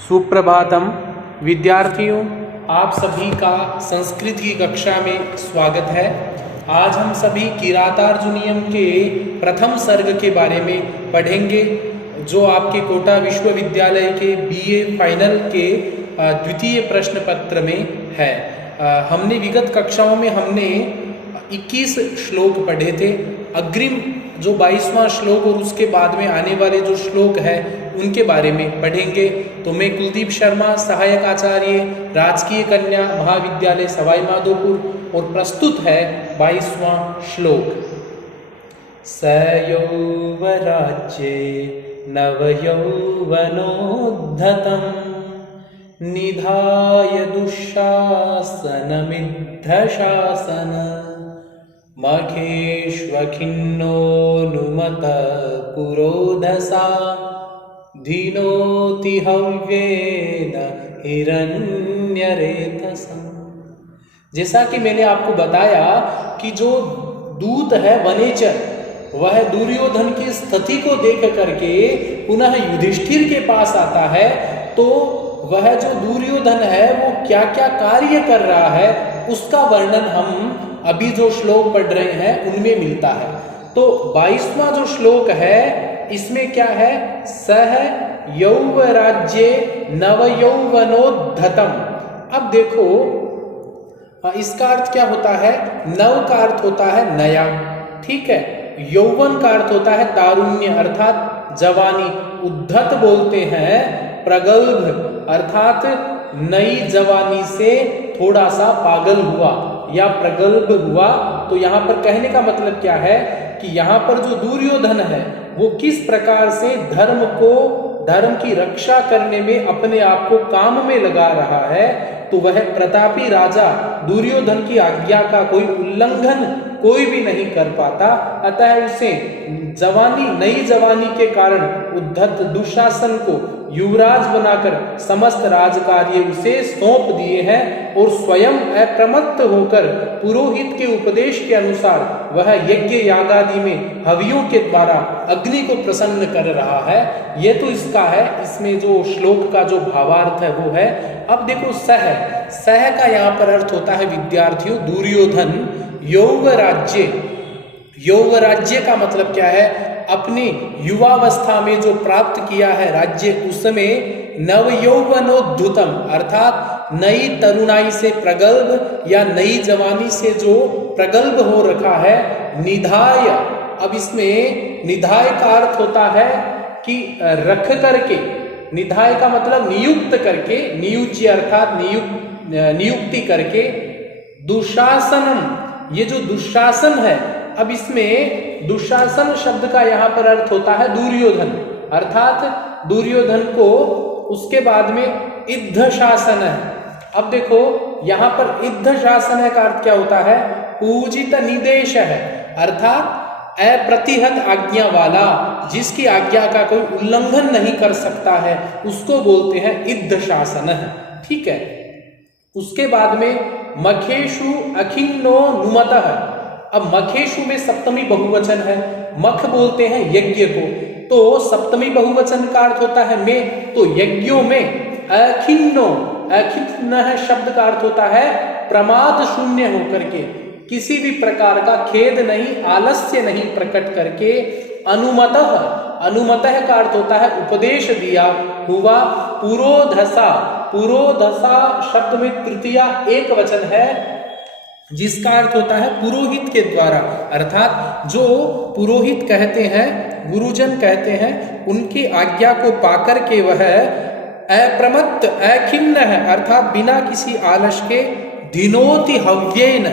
सुप्रभातम विद्यार्थियों, आप सभी का संस्कृत की कक्षा में स्वागत है। आज हम सभी किरातार्जुनीयम के प्रथम सर्ग के बारे में पढ़ेंगे, जो आपके कोटा विश्वविद्यालय के बीए फाइनल के द्वितीय प्रश्न पत्र में है। हमने विगत कक्षाओं में 21 श्लोक पढ़े थे। अग्रिम जो 22वां श्लोक और उसके बाद में आने वाले जो श्लोक है उनके बारे में पढ़ेंगे। तो मैं कुलदीप शर्मा, सहायक आचार्य, राजकीय कन्या महाविद्यालय सवाई माधोपुर, और प्रस्तुत है 22वां श्लोक। सयौवराज्ये नवयौवनोद्धतं निधाय दुःशासनमिद्धशासन मखेष्वखिन्नोऽनुमत पुरोधसा धीनोति हव्येन हिरण्यरेतसम्। जैसा कि मैंने आपको बताया कि जो दूत है वनेचर, वह दुर्योधन की स्थिति को देख करके पुनः युधिष्ठिर के पास आता है। तो वह जो दुर्योधन है वो क्या क्या कार्य कर रहा है उसका वर्णन हम अभी जो श्लोक पढ़ रहे हैं उनमें मिलता है। तो 22वां जो श्लोक है इसमें क्या है? सह यौवराज्ये नवयौवनोद्धतम। अब देखो इसका अर्थ क्या होता है? नव का अर्थ होता है नया, ठीक है। यौवन का अर्थ होता है तारुण्य अर्थात जवानी। उद्धत बोलते हैं प्रगल्भ अर्थात नई जवानी से थोड़ा सा पागल हुआ या प्रगल्भ हुआ। तो यहाँ पर कहने का मतलब क्या है कि यहाँ पर जो दुर्योधन है वो किस प्रकार से धर्म की रक्षा करने में अपने आप को काम में लगा रहा है। तो वह प्रतापी राजा दुर्योधन की आज्ञा का कोई उल्लंघन कोई भी नहीं कर पाता। अतः उसे नई जवानी के कारण उद्धत दुशासन को युवराज बनाकर समस्त राजकार्य उसे सौंप दिए हैं और स्वयं अप्रमत्त होकर पुरोहित के उपदेश के अनुसार वह यज्ञ यागादि में हवियों के द्वारा अग्नि को प्रसन्न कर रहा है। ये तो इसका है, इसमें जो श्लोक का जो भावार्थ है वो है। अब देखो सह का यहाँ पर अर्थ होता है विद्यार्थियों दुर्योधन। यौवराज्य का मतलब क्या है? अपनी युवावस्था में जो प्राप्त किया है राज्य, उसमें नवयौवनोद्धतम अर्थात नई तरुणाई से प्रगल्भ या नई जवानी से जो प्रगल्भ हो रखा है। निधाय, अब इसमें निधाय का अर्थ होता है कि रख करके। निधाय का मतलब नियुक्त करके, नियुच्य अर्थात नियुक्ति करके। दुशासनम, ये जो दुशासन है, अब इसमें दुशासन शब्द का यहाँ पर अर्थ होता है दुर्योधन, अर्थात दुर्योधन को उसके बाद में इद्ध शासन है। अब देखो यहाँ पर इद्ध शासन का अर्थ क्या होता है? पूजित निदेश है, अर्थात अप्रतिहत आज्ञा वाला, जिसकी आज्ञा का कोई उल्लंघन नहीं कर सकता है, उसको बोलते हैं इद्ध शासन, ठीक है। उसके बाद में मखेशु अखिन्नो नुमतः। अब मखेशु में सप्तमी बहुवचन है, मख बोलते हैं यज्ञ को, तो सप्तमी बहुवचन का अर्थ होता है में। तो यज्ञों में अखिन्नो, अखिन्न शब्द का अर्थ होता है प्रमाद शून्य होकर के, किसी भी प्रकार का खेद नहीं, आलस्य नहीं प्रकट करके। अनुमतः, अनुमतः का अर्थ होता है उपदेश दिया हुआ। पुरोधसा, पुरोधसा शब्द में तृतीया एक वचन है, जिसका अर्थ होता है पुरोहित के द्वारा, अर्थात जो पुरोहित कहते हैं, गुरुजन कहते हैं, उनकी आज्ञा को पाकर के वह अप्रमत्त अखिन्न है, अर्थात बिना किसी आलस के। दिनोति हव्येन,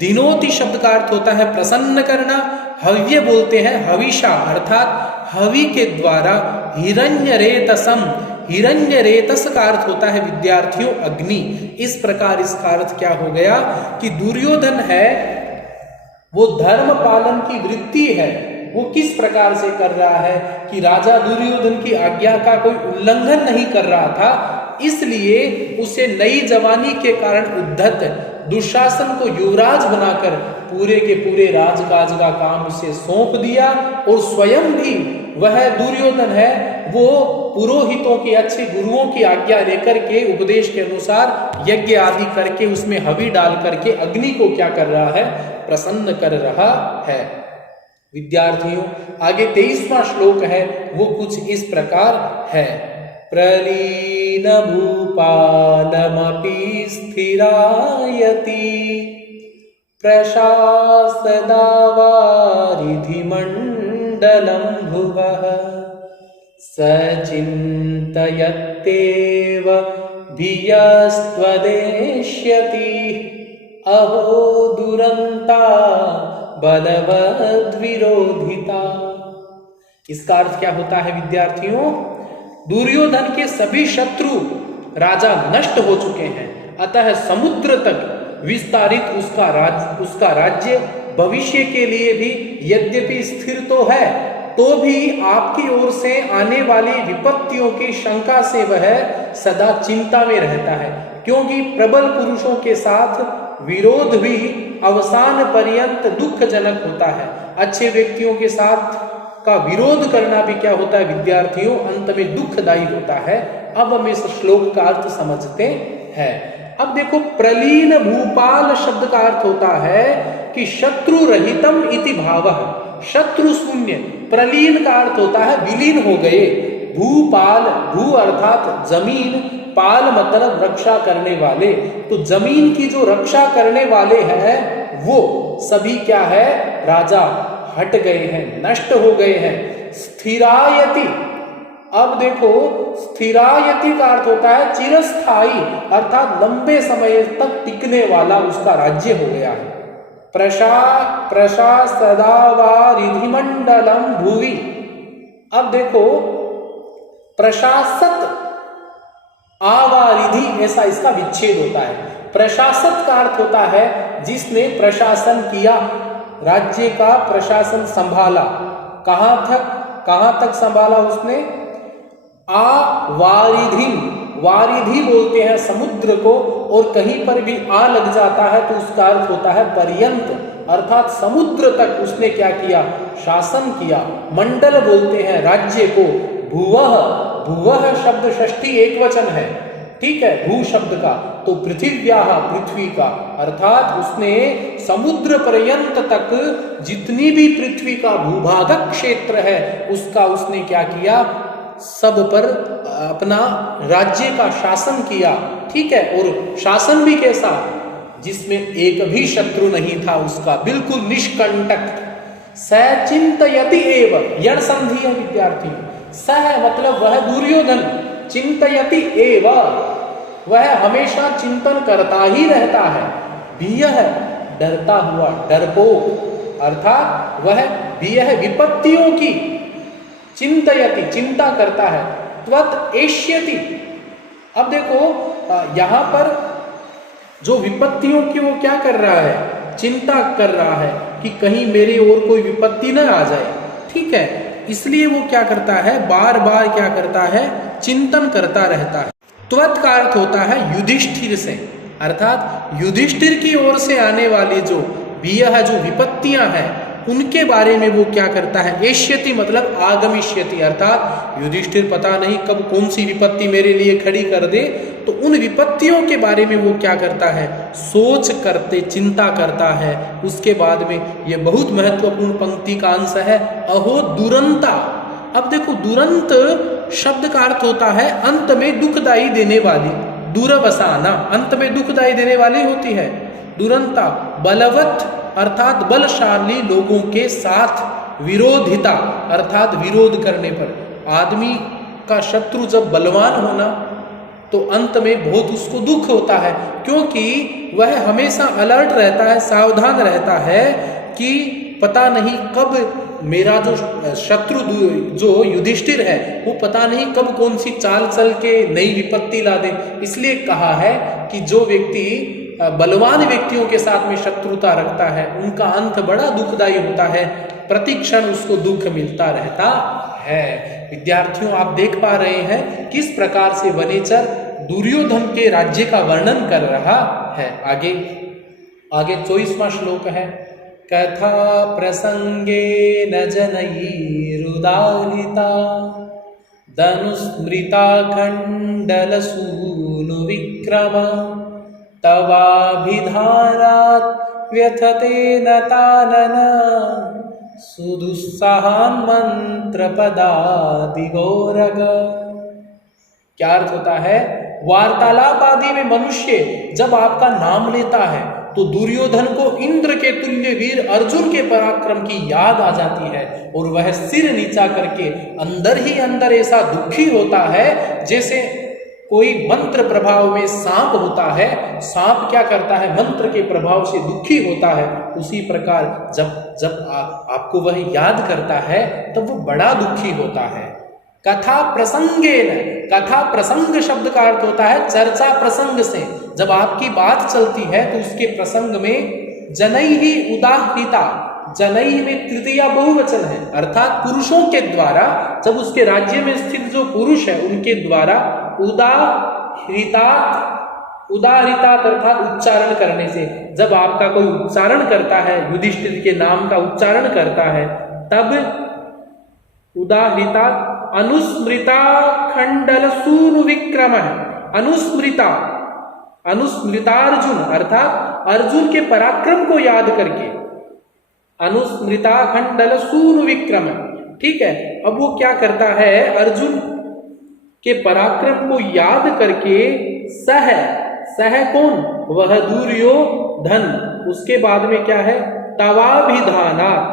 दिनोति शब्द का अर्थ होता है प्रसन्न करना। हव्य बोलते हैं हविषा, अर्थात हवि के द्वारा। हिरण्यरेतसम, हिरण्यरेतस का अर्थ होता है विद्यार्थियों अग्नि। इस प्रकार इसका अर्थ क्या हो गया कि दुर्योधन है वो धर्म पालन की वृत्ति है, वो किस प्रकार से कर रहा है कि राजा दुर्योधन की आज्ञा का कोई उल्लंघन नहीं कर रहा था, इसलिए उसे नई जवानी के कारण उद्धत दुशासन को युवराज बनाकर पूरे के पूरे राजकाज का काम उसे सौंप दिया। और स्वयं भी वह दुर्योधन है वो पुरोहितों की, अच्छे गुरुओं की आज्ञा लेकर के उपदेश के अनुसार यज्ञ आदि करके उसमें हवि डाल करके अग्नि को क्या कर रहा है, प्रसन्न कर रहा है। विद्यार्थियों आगे 23वां श्लोक है वो कुछ इस प्रकार है। प्रलीन भूपालमपि स्थिरायति प्रशासदावारिधिमण्डलं भुवः सचिन्तयत्येव भियस्त्वदेष्यति अहो दुरन्ता बलवद्विरोधिता। इसका अर्थ क्या होता है विद्यार्थियों? दुर्योधन के सभी शत्रु राजा नष्ट हो चुके हैं, अतः समुद्र तक विस्तारित उसका राज्य भविष्य के लिए भी यद्यपि स्थिर तो है, तो भी आपकी ओर से आने वाली विपत्तियों की शंका से वह सदा चिंता में रहता है, क्योंकि प्रबल पुरुषों के साथ विरोध भी अवसान पर्यंत दुखजनक होता है। अच्छे व्यक्तियों के साथ का विरोध करना भी क्या होता है विद्यार्थियों, अंत में दुखदायी होता है। अब हम इस श्लोक का अर्थ समझते हैं। अब देखो, प्रलीन भूपाल शब्द का अर्थ होता है कि शत्रु रहितम इति भावः, शत्रु शून्य। प्रलीन का अर्थ होता है विलीन हो गए। भूपाल, भू अर्थात जमीन, पाल मतलब रक्षा करने वाले। तो जमीन की जो रक्षा करने वाले हैं वो सभी क्या है, राजा हट गए हैं, नष्ट हो गए हैं। स्थिरायति, अब देखो स्थिरायति का अर्थ होता है चिरस्थायी, अर्थात लंबे समय तक टिकने वाला उसका राज्य हो गया है। प्रशासदावारिधिमण्डलं भुवि, अब देखो प्रशासत आवारिधि ऐसा इसका विच्छेद होता है। प्रशासक का अर्थ होता है जिसने प्रशासन किया, राज्य का प्रशासन संभाला। कहां तक संभाला उसने? आवारिधि, वारिधि बोलते हैं समुद्र को, और कहीं पर भी आ लग जाता है तो उसका अर्थ होता है पर्यंत, अर्थात समुद्र तक उसने क्या किया, शासन किया। मंडल बोलते हैं राज्य को। भुवः, भुवः शब्द षष्ठी एकवचन है, ठीक है, भू शब्द का। तो पृथिव्याः, पृथ्वी का, अर्थात उसने समुद्र पर्यंत तक जितनी भी पृथ्वी का भूभागक क्षेत्र है उसका उसने क्या किया, सब पर अपना राज्य का शासन किया, ठीक है। और शासन भी कैसा, जिसमें एक भी शत्रु नहीं था उसका, बिल्कुल निष्कंटक। सचिंतयति एव, यण संधि है विद्यार्थी। सह मतलब वह दुर्योधन, चिंतयति एव वह हमेशा चिंतन करता ही रहता है। भीयः डरता हुआ, डरपोक, अर्थात वह भीयः विपत्तियों की, चिंतयति चिंता करता है। त्वत् एष्यति, अब देखो यहां पर जो विपत्तियों की वो क्या कर रहा है, चिंता कर रहा है कि कहीं मेरे ओर कोई विपत्ति न आ जाए, ठीक है। इसलिए वो क्या करता है, बार बार क्या करता है, चिंतन करता रहता है। त्वत् का अर्थ होता है युधिष्ठिर से, अर्थात युधिष्ठिर की ओर से आने वाली जो भीयः जो विपत्तियां हैं उनके बारे में वो क्या करता है। एष्यति मतलब आगमिष्यति, अर्थात युधिष्ठिर पता नहीं कब कौन सी विपत्ति मेरे लिए खड़ी कर दे, तो उन विपत्तियों के बारे में वो क्या करता है, सोच करते, चिंता करता है। उसके बाद में ये बहुत महत्वपूर्ण पंक्ति का अंश है, अहो दुरंता। अब देखो दुरंत शब्द का अर्थ होता है अंत में दुखदाई देने वाली, दुरवसाना अंत में दुखदाई देने वाली होती है। दुरंता बलवत अर्थात बलशाली लोगों के साथ, विरोधिता अर्थात विरोध करने पर। आदमी का शत्रु जब बलवान होना तो अंत में बहुत उसको दुख होता है, क्योंकि वह हमेशा अलर्ट रहता है, सावधान रहता है कि पता नहीं कब मेरा जो शत्रु जो युधिष्ठिर है वो पता नहीं कब कौन सी चाल चल के नई विपत्ति ला दे। इसलिए कहा है कि जो व्यक्ति बलवान व्यक्तियों के साथ में शत्रुता रखता है उनका अंत बड़ा दुखदायी होता है, प्रतिक्षण उसको दुख मिलता रहता है। विद्यार्थियों आप देख पा रहे हैं किस प्रकार से वनेचर दुर्योधन के राज्य का वर्णन कर रहा है। आगे 24वां श्लोक है, कथा प्रसंगे न जनैरुदारिता धनुस्मृता खण्डलसूनु विक्रम तवाभिधानात् व्यथते नतानन सुदुस्साहान् मंत्रपदादिगौरग। क्या अर्थ होता है? वार्तालाप आदि में मनुष्य जब आपका नाम लेता है तो दुर्योधन को इंद्र के तुल्य वीर अर्जुन के पराक्रम की याद आ जाती है और वह सिर नीचा करके अंदर ही अंदर ऐसा दुखी होता है जैसे कोई मंत्र प्रभाव में सांप होता है। सांप क्या करता है? मंत्र के प्रभाव से दुखी होता है। उसी प्रकार जब आपको वह याद करता है तब वो बड़ा दुखी होता है। कथा प्रसंगेन, कथा प्रसंग शब्द का अर्थ होता है चर्चा प्रसंग से। जब आपकी बात चलती है तो उसके प्रसंग में जनैहि उदाहृता, जनैहि में तृतीया बहुवचन है, अर्थात पुरुषों के द्वारा, जब उसके राज्य में स्थित जो पुरुष है उनके द्वारा उदाहृतात अर्थात उच्चारण करने से, जब आपका कोई उच्चारण करता है, युधिष्ठिर के नाम का उच्चारण करता है, तब उदाहृता अनुस्मृता खंडल सूनु विक्रम। अनुस्मृता, अनुस्मृतार्जुन अर्थात अर्जुन के पराक्रम को याद करके, अनुस्मृता खंडल सूनु विक्रम। ठीक है, अब वो क्या करता है? अर्जुन के पराक्रम को याद करके सह, सह कौन? वह दुर्योधन। उसके बाद में क्या है? तवाभिधानात्,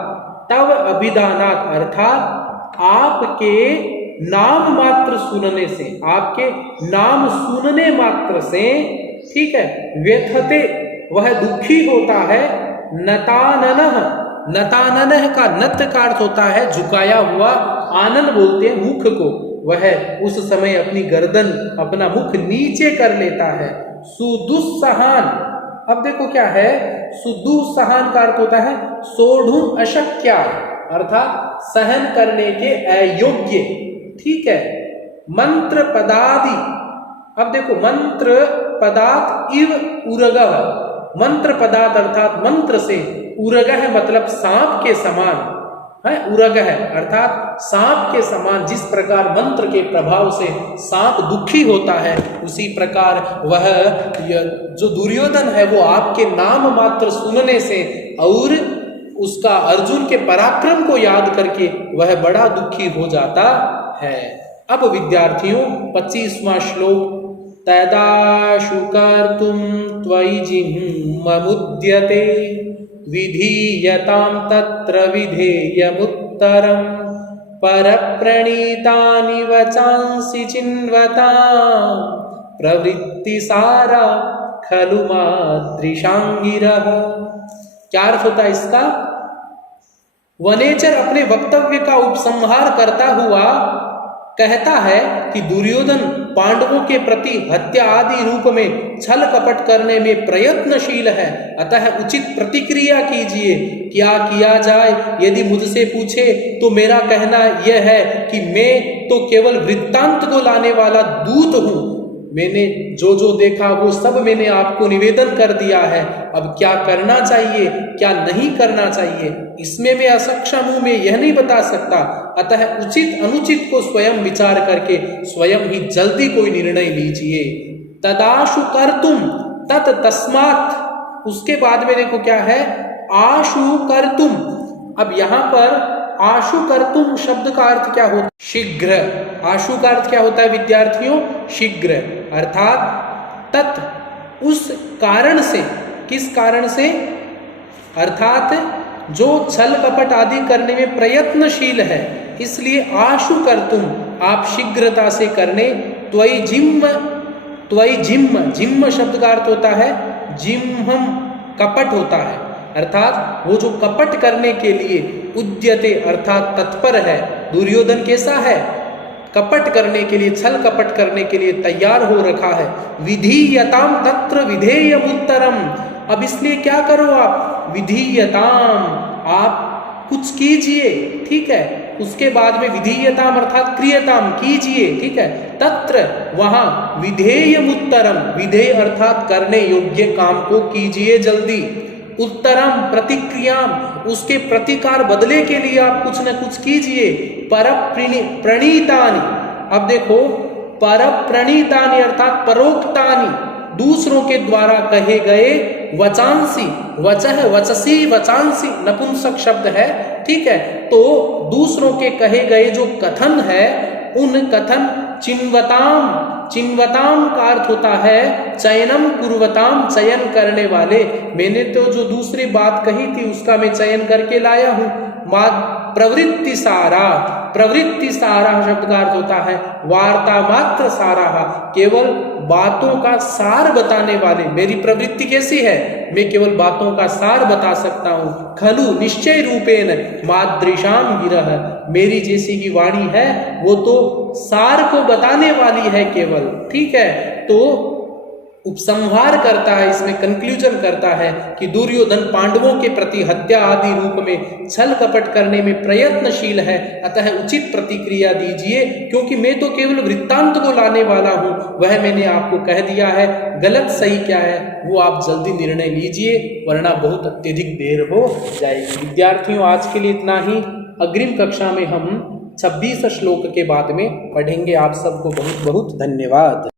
तव अभिधानात् अर्थात आपके नाम मात्र सुनने से, आपके नाम सुनने मात्र से, ठीक है, व्यथते वह दुखी होता है, नताननः, नताननः का नत का अर्थ होता है झुकाया हुआ, आनन बोलते हैं मुख को, वह उस समय अपनी गर्दन, अपना मुख नीचे कर लेता है। सुदुस्सहान, अब देखो क्या है? सुदुस्सहान का अर्थ होता है सोढ़ु अशक्या, अर्थात सहन करने के अयोग्य। ठीक है, मंत्र पदादि, अब देखो मंत्र पदात इव उरगः, मंत्र पदात अर्थात मंत्र से, उरगः मतलब सांप के समान है, उरगः अर्थात सांप के समान। जिस प्रकार मंत्र के प्रभाव से सांप दुखी होता है, उसी प्रकार वह जो दुर्योधन है वो आपके नाम मात्र सुनने से और उसका अर्जुन के पराक्रम को याद करके वह बड़ा दुखी हो जाता है। अब विद्यार्थियों 25वां श्लोक, तदाशु कर्तुं त्वयि जिह्ममुद्यते विधीयतां तत्र विधेयमुत्तरं परप्रणीतानि वचांसि चिन्वतां प्रवृत्तिसारा खलु मादृशांगिरः। क्या अर्थ होता है इसका? वनेचर अपने वक्तव्य का उपसंहार करता हुआ कहता है कि दुर्योधन पांडवों के प्रति हत्या आदि रूप में छल कपट करने में प्रयत्नशील है, अतः उचित प्रतिक्रिया कीजिए, क्या किया जाए? यदि मुझसे पूछे तो मेरा कहना यह है कि मैं तो केवल वृत्तांत को लाने वाला दूत हूं, मैंने जो देखा वो सब मैंने आपको निवेदन कर दिया है। अब क्या करना चाहिए, क्या नहीं करना चाहिए, इसमें मैं असक्षम हूं, मैं यह नहीं बता सकता। अतः उचित अनुचित को स्वयं विचार करके स्वयं ही जल्दी कोई निर्णय लीजिए। तदाशु कर्तुम, तत् तस्मात्, उसके बाद में देखो क्या है? आशु कर्तुम। अब यहां पर आशु कर्तुम शब्द का अर्थ क्या होता है? शीघ्र। आशु का अर्थ क्या होता है विद्यार्थियों? शीघ्र, अर्थात तत्, उस कारण से। किस कारण से? अर्थात जो छल कपट आदि करने में प्रयत्नशील है, इसलिए आशु कर्तुम, आप शीघ्रता से करने। त्वयि जिह्म, त्वयि जिह्म, जिह्म शब्द का अर्थ होता है जिह्मम, कपट होता है, अर्थात वो जो कपट करने के लिए उद्यते अर्थात तत्पर है। दुर्योधन कैसा है? कपट करने के लिए, छल कपट करने के लिए तैयार हो रखा है। विधीयताम तत्र विधेयमुत्तरम, अब इसलिए क्या करो आप? विधीयताम, आप कुछ कीजिए, ठीक है। उसके बाद में विधीयताम अर्थात क्रियताम, कीजिए, ठीक है। तत्र, वहां, विधेयमुत्तरम, विधेय अर्थात करने योग्य काम को कीजिए जल्दी। उत्तरम प्रतिक्रिया, उसके प्रतिकार बदले के लिए आप कुछ न कुछ कीजिए। पर प्रणीतानि, अब देखो, परप्रणीतानि अर्थात परोक्तानि, दूसरों के द्वारा कहे गए, वचांसी, वचह, वचसी, वचांसी नपुंसक शब्द है, ठीक है। तो दूसरों के कहे गए जो कथन है, उन कथन, चिन्वताम, चिन्वताम का अर्थ होता है चयनम कुर्वताम, चयन करने वाले। मैंने तो जो दूसरी बात कही थी उसका मैं चयन करके लाया हूं। प्रवृत्ति सारा, प्रवृत्ति सारा शब्द का अर्थ होता है वार्ता मात्र सारा, केवल बातों का सार बताने वाले। मेरी प्रवृत्ति कैसी है, मैं केवल बातों का सार बता सकता हूं। खलु निश्चय रूपेण मादृशाम गिरह, मेरी जैसी की वाणी है वो तो सार को बताने वाली है केवल, ठीक है। तो उपसंहार करता है, इसमें कंक्लूजन करता है कि दुर्योधन पांडवों के प्रति हत्या आदि रूप में छल कपट करने में प्रयत्नशील है, अतः उचित प्रतिक्रिया दीजिए, क्योंकि मैं तो केवल वृत्तांत को लाने वाला हूं, वह मैंने आपको कह दिया है। गलत सही क्या है वो आप जल्दी निर्णय लीजिए, वरना बहुत अत्यधिक देर हो जाएगी। विद्यार्थियों, आज के लिए इतना ही। अग्रिम कक्षा में हम 26 श्लोक के बाद में पढ़ेंगे। आप सबको बहुत बहुत धन्यवाद।